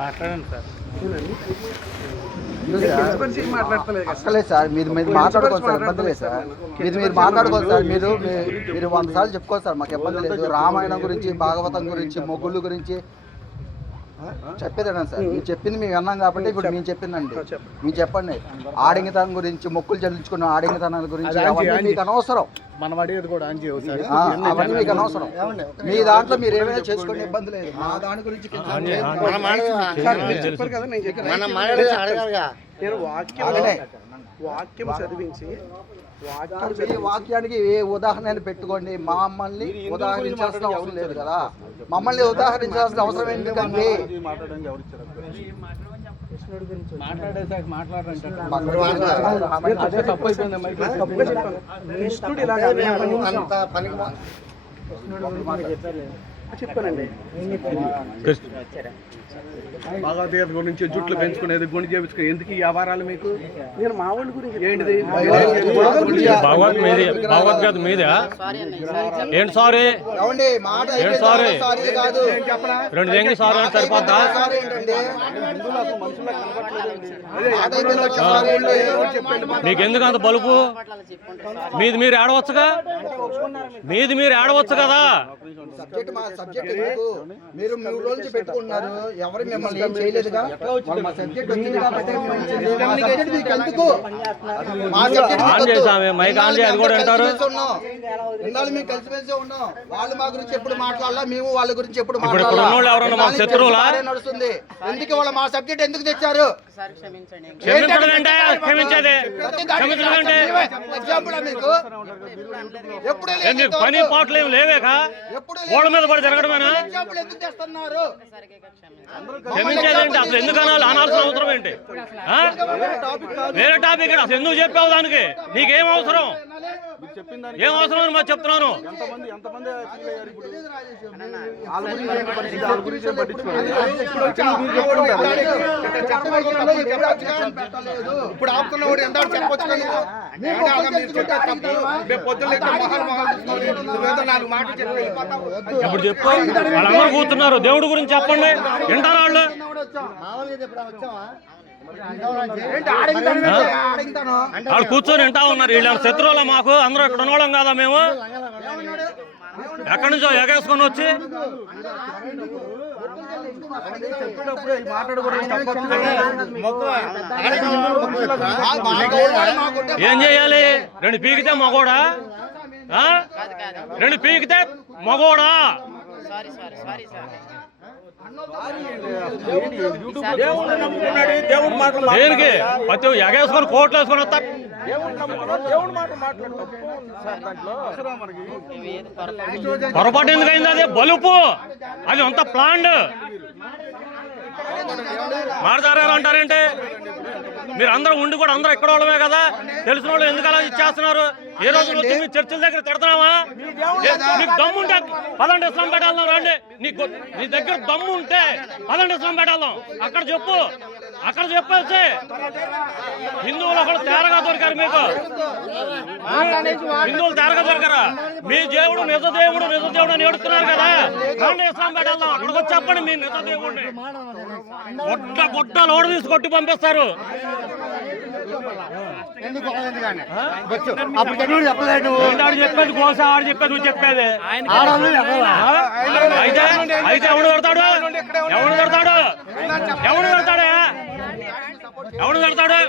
మాట్లాడండి sir. అక్కలేదు sir, మీరు మాట్లాడుకోవాలి సార్, ఇబ్బంది లేదు సార్. మీరు మాట్లాడుకోవాలి సార్, మీరు 100 సార్లు చెప్పుకోవాలి సార్, మాకు ఇబ్బంది లేదు. రామాయణం గురించి, భాగవతం గురించి, మొగ్గుల గురించి చెప్పేదేనా సార్? మీరు చెప్పింది మీకు అన్నాం కాబట్టి ఇప్పుడు మేము చెప్పిందండి. మీరు చెప్పండి, ఆడింగతనం గురించి, మొక్కులు చెల్లించుకున్న ఆడింగతనాల గురించి అవన్నీ మీకు అనవసరం. మనం అడిగేది కూడా అవన్నీ మీకు అనవసరం. మీ దాంట్లో మీరు ఏమైనా చేసుకునే ఇబ్బంది లేదు. మా దాని గురించి వాక్యం చదివించి వాక్యానికి ఏ ఉదాహరణ పెట్టుకోండి. మమ్మల్ని ఉదాహరించాల్సిన అవసరం లేదు కదా. మమ్మల్ని ఉదాహరించాల్సిన అవసరం ఎందుకండి? చెప్పానండి. భగవద్గీత గురించి జుట్లు పెంచుకునేది, గుండె చేపించుకునేది, ఎందుకు ఈ వ్యవహారాలు మీకు? నేను మా వాళ్ళ గురించి ఏంటిది? భగవద్గీత మీద ఏంటి సారీ? ఏంటి సారీ? రెండు దెంగి సారీ అంటే సరిపోద్దా? మీకెందుకు అంత బలుపు? మీది మీరు ఆడవచ్చుగా, మీది మీరు ఆడవచ్చు కదా. మీరు 3 రోజులు పెట్టుకుంటున్నారు, ఎవరు మిమ్మల్ని ఏం చేయలేదుగా. మా సబ్జెక్ట్ వచ్చింది కాబట్టి మైక్ ఆన్ చేసి అది కూడా అంటారు. మేము కలిసిమెలిసి ఉన్నాం. వాళ్ళు మా గురించి ఎప్పుడు మాట్లాడాలా, మేము వాళ్ళ గురించి ఎప్పుడు నడుస్తుంది. ఎందుకు వాళ్ళ మా సబ్జెక్ట్ ఎందుకు తెచ్చారు? పని పాటలు ఏమి లేవేకా, ఓళ్ళ మీద పడి జరగడమేనా? క్షమించేదేంటి? అసలు ఎందుకు అనాల్సిన అవసరం ఏంటి? వేరే టాపిక్ అసలు ఎందుకు చెప్పావు? దానికి నీకేం అవసరం? ఏం అవసరం అని మాకు చెప్తున్నాను. ఇప్పుడు ఆపుతున్నవాడు ఎంత చెప్పొచ్చు కదా. ఇప్పుడు చెప్పు, వాళ్ళందరూ కూర్చున్నారు, దేవుడి గురించి చెప్పండి, వింటారా వాళ్ళు? వాళ్ళు కూర్చొని వింటా ఉన్నారు. వీళ్ళ శత్రువుల మాకు అందరూ ఇక్కడ ఉన్నోళ్ళం కాదా మేము? ఎక్కడి నుంచో ఎగేసుకొని వచ్చి ఏం చేయాలి? 2 పీకితే మగోడా? 2 పీకితే మగోడా? దేనికి ప్రతి ఎగేసుకొని కోట్లు వేసుకొని వస్తా? పొరపాటు ఎందుకైంది? అదే బలుపు, అది అంత ప్లాండ్. మాట్లాడారు అంటారేంటి? మీరు అందరూ ఉండి కూడా అందరూ ఇక్కడ వాళ్ళమే కదా, తెలిసిన వాళ్ళు ఎందుకు అలా ఇచ్చేస్తున్నారు? ఏ రోజు వచ్చి మీ చర్చిల దగ్గర తిడతావా? నీకు దమ్ము ఉంటే పదండి ఇస్లాం పెట్టాలి రండి. నీ దగ్గర దమ్ము ఉంటే పదండి ఇస్లాం పెట్టాలి. అక్కడ చెప్పు, అక్కడ చెప్పేసి. హిందువులు ఒకళ్ళు తేరగా దొరికారు మీకు. హిందువులు తేరగా దొరికారా? మీ దేవుడు నిజ దేవుడు అని ఏడుస్తున్నారు కదా, రండి ఇస్లాం పెట్టాలి. అక్కడికి వచ్చి చెప్పండి మీ నిజ దేవుడిని. గుడ్డ లోడు తీసి కొట్టి పంపిస్తారు. చెప్పేది కోస, ఆడు చెప్పేది నువ్వు చెప్పేది. అయితే ఎవడు దొడతాడు? ఎవడు దొడతాడు? ఎవడు దొడతాడు? ఎవడు దొడతాడు?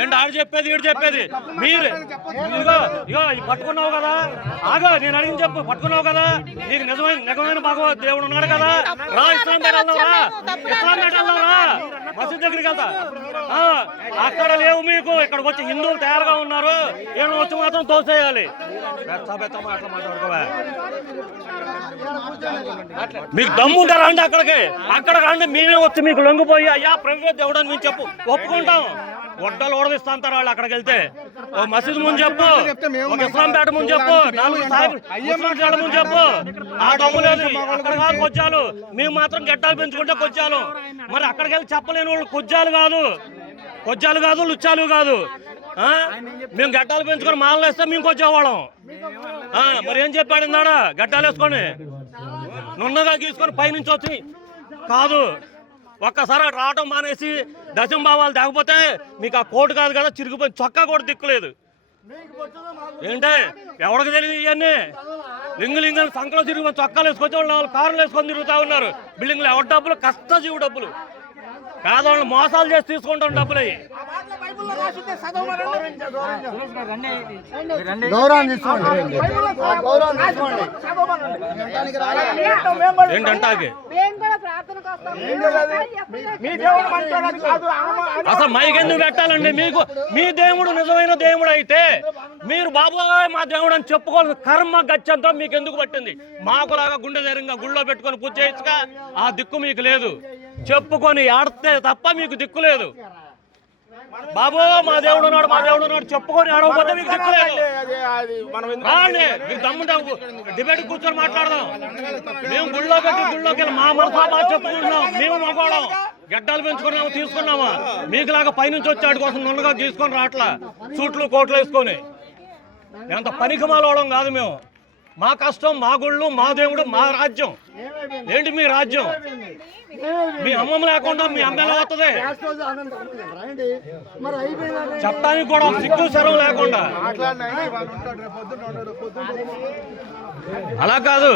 ఏంటి ఆడు చెప్పేది, ఈడు చెప్పేది? మీరు ఇగో పట్టుకున్నావు కదా, ఆగో నేను అడిగిన చెప్పు. పట్టుకున్నావు కదా, నీకు నిజమైన భగవద్ దేవుడు ఉన్నాడు కదా, రా ఇస్లాం పెట్టాలి, రా ఇస్లాం పెట్టాలి, రా మసీద్ దగ్గరికి వెళ్తా. అక్కడ లేవు మీకు, ఇక్కడికి వచ్చి హిందువులు తయారుగా ఉన్నారు. ఏమో వచ్చి మాత్రం తోసేయాలి. మీకు దమ్ముంటే రండి అక్కడికి, అక్కడ రండి. మేమే వచ్చి మీకు లొంగిపోయి అయ్యా ప్రభుత్వ దేవుడు అని మేము చెప్పు, ఒప్పుకుంటాం. గొడ్డలు ఓడదిస్తా అంటారు వాళ్ళు. అక్కడికి వెళ్తే ఓ మసీద్ ముందు చెప్పు, ఒక ఇస్లాంపేట ముందు చెప్పు, 4 సాహిబ్ ముందు చెప్పు. ఆ దమ్ము లేదు. అక్కడ కాదు కొజ్జాలు, మేము మాత్రం గెట్టాలు పెంచుకుంటే కొజ్జాలు. మరి అక్కడికి వెళ్ళి చెప్పలేని వాళ్ళు కొజ్జాలు కాదు, లుచ్చాలు కాదు. ఆ? మేము గడ్డాలు పెంచుకొని మాలలు వేస్తే మేము వచ్చేవాళ్ళం. మరి ఏం చెప్పాడు ఇందాడా? గడ్డాలు వేసుకొని నున్నగా గీసుకొని పైనుంచి వచ్చి కాదు. ఒక్కసారి రావటం మానేసి దశం భావాలు తేకపోతే మీకు ఆ కోటు కాదు కదా, చిరిగిపోయి చొక్కా కూడా దిక్కులేదు. ఏంటే ఎవరికి తెలియదు ఇవన్నీ? లింగులింగ సంకలో తిరిగి చొక్కాలు వేసుకొచ్చి వాళ్ళు కార్లు వేసుకొని తిరుగుతూ ఉన్నారు. బిల్డింగ్లు ఎవరి డబ్బులు? కష్టజీవి డబ్బులు. పేదవాళ్ళు మోసాలు చేసి తీసుకుంటాం డబ్బులు అవి. ఏంటంటే అసలు మైక్ ఎందుకు పెట్టాలండి? మీకు మీ దేవుడు నిజమైన దేవుడు అయితే మీరు బాబోయ్ మా దేవుడు అని చెప్పుకోవాలి. కర్మ గచ్చంతో మీకు ఎందుకు పట్టింది? మాకులాగా గుండె ధైర్యంగా గుళ్ళో పెట్టుకొని పూజ చేయొచ్చుగా. ఆ దిక్కు మీకు లేదు. చెప్పుకొని ఆడితే తప్ప మీకు దిక్కు లేదు. బాబు మా దేవుడు ఉన్నాడు, మా దేవుడు ఉన్నాడు చెప్పుకొని ఆడకపోతే మీకు దిక్కు లేదు. రాండి, మీకు దమ్ముంటే డిబేట్ కూర్చొని మాట్లాడదాం. మేము గుళ్ళోకి వెళ్ళి మా మనసా మా చెప్పుకుంటున్నాం. మేము మగవాళ్ళం, గడ్డాలు పెంచుకున్నాము, తీసుకున్నామా? మీకులాగా పైనుంచి వచ్చి ఆడి కోసం నున్నగా తీసుకొని రాట్లా, సూట్లు కోట్లు వేసుకొని. ఎంత పనికిమాలవడం కాదు మేము. మా కష్టం, మా గుళ్ళు, మా దేవుడు, మా రాజ్యం. ఏంటి మీ రాజ్యం? మీ అమ్మమ్మ లేకుండా మీ అమ్మ ఎలా వస్తుంది? చెప్పడానికి కూడా సిగ్గు శరం లేకుండా. అలా కాదు,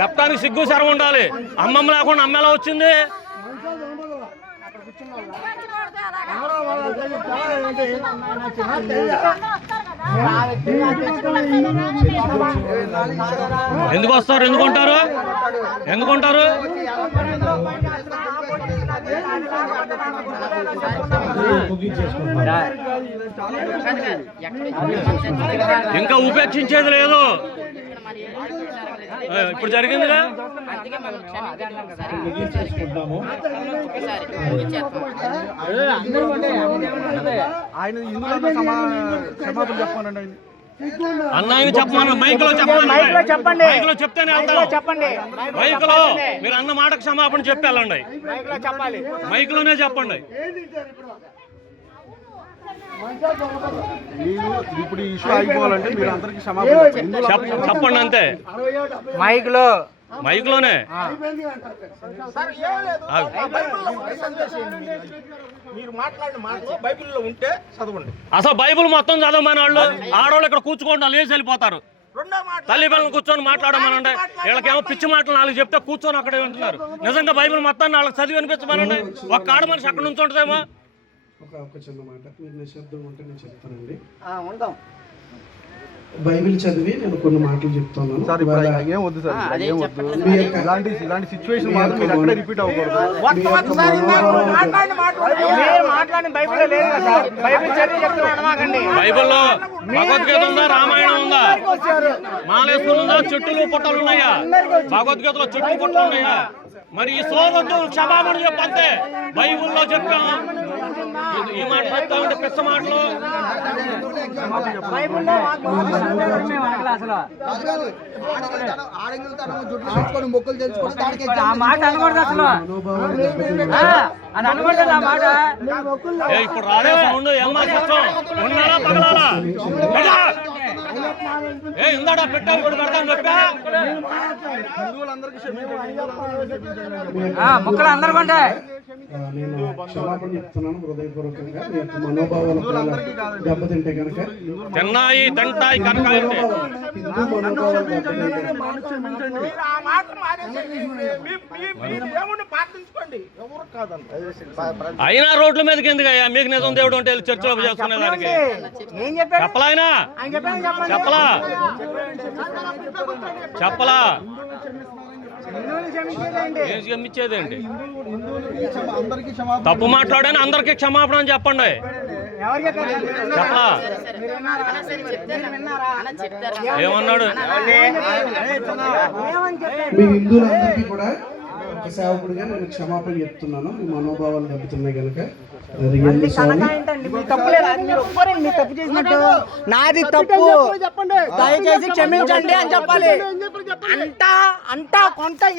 చెప్పడానికి సిగ్గు శరం ఉండాలి. అమ్మమ్మ లేకుండా అమ్మ ఎలా వచ్చింది? ఎందుకు వస్తారు? ఎందుకుంటారు? ఎందుకుంటారు? ఇంకా ఉపేక్షించేది లేదు. ఇప్పుడు జరిగిందిగా. ఆయన హిందువులంతా క్షమాపణ చెప్పానండి. అన్నయ్యని చెప్పమను, మైక్ లో చెప్పండి. మైక్ లో చెప్తేనే చెప్పండి. మైక్ లో మీరు అన్న మాట క్షమాపణ చెప్పి వెళ్ళండి. మైక్ లోనే చెప్పండి. ఇప్పుడు ఈ ఇష్యూ ఆగిపోవాలంటే మీరు అందరికి క్షమాపణ చెప్పండి అంతే. మైక్ లోనే. అసలు బైబుల్ మొత్తం చదవమని వాళ్ళు ఆడవాళ్ళు ఇక్కడ కూర్చుకోండి, లేచి వెళ్ళిపోతారు. తల్లి పిల్లలు కూర్చొని మాట్లాడమనండి. వీళ్ళకేమో పిచ్చి మాటలు 4 చెప్తే కూర్చొని అక్కడే ఉంటున్నారు. నిజంగా బైబిల్ మొత్తాన్ని వాళ్ళకి చదివి అనిపించమనండి. ఒక్క ఆడ మనిషి అక్కడ నుంచి ఉంటుందేమో. ఒక చిన్న మాట, మీరు నిశ్శబ్దం ఉంటే నేను చెప్తానండి. బైబిల్ చదివి నేను కొన్ని మాటలు చెప్తున్నాను. సార్ ఏం వద్దు సార్, ఏం వద్దు. ఇలాంటి సిచ్యువేషన్ మాత్రం మీరు ఎక్కడ రిపీట్ అవ్వకూడదు. బైబిల్లో భగవద్గీత ఉందా? రామాయణం ఉందా? మాలేసుకుని ఉందా? చెట్టులు పుట్టలు ఉన్నాయా? భగవద్గీతలో చెట్లు పుట్టలు ఉన్నాయా? మరి ఈ సోదరుడు క్షమాపణ చెప్పంతే. బైబుల్లో చెప్పాము. ఈ మాట చెప్తా ఉంటే పెద్ద మాటలు. మొక్కలు తెలుసుకొని ఇప్పుడు రాలే సౌండ్. ఏమన్నా కష్టం ఉన్నారా? పగలాలా? ఇందాడా పెట్టారు ఇప్పుడు పెడతాను చెప్పా. మొక్కలు అందరు కొంటాయి. నేను క్షమాపణ చెప్తున్నాను హృదయపూర్వకంగా. మీ యొక్క మనోభావాలు దెబ్బతింటే కనుక చెన్నాయి తంటాయి కనుక హిందూ మనోభావాలు దెబ్బతింటే అయినా రోడ్ల మీదకి ఎందుకయ్యా? మీకు నిజం దేవుడు అంటే చర్చలో చేసుకునే దానికి చెప్పలా? అయినా చెప్పలా? చెప్పలా? క్షమించేదేంటి? తప్పు మాట్లాడని అందరికీ క్షమాపణ అని చెప్పండి. చెప్పలా? ఏమన్నాడు? మీ హిందువులందరికీ కూడా ఒక సేవకుడిగా నేను క్షమాపణ చెప్తున్నాను. మీ మనోభావాలు దెబ్బతున్నాయి కనుక నాది తప్పు, దయచేసి క్షమించండి అని చెప్పాలి. అంతా కొంత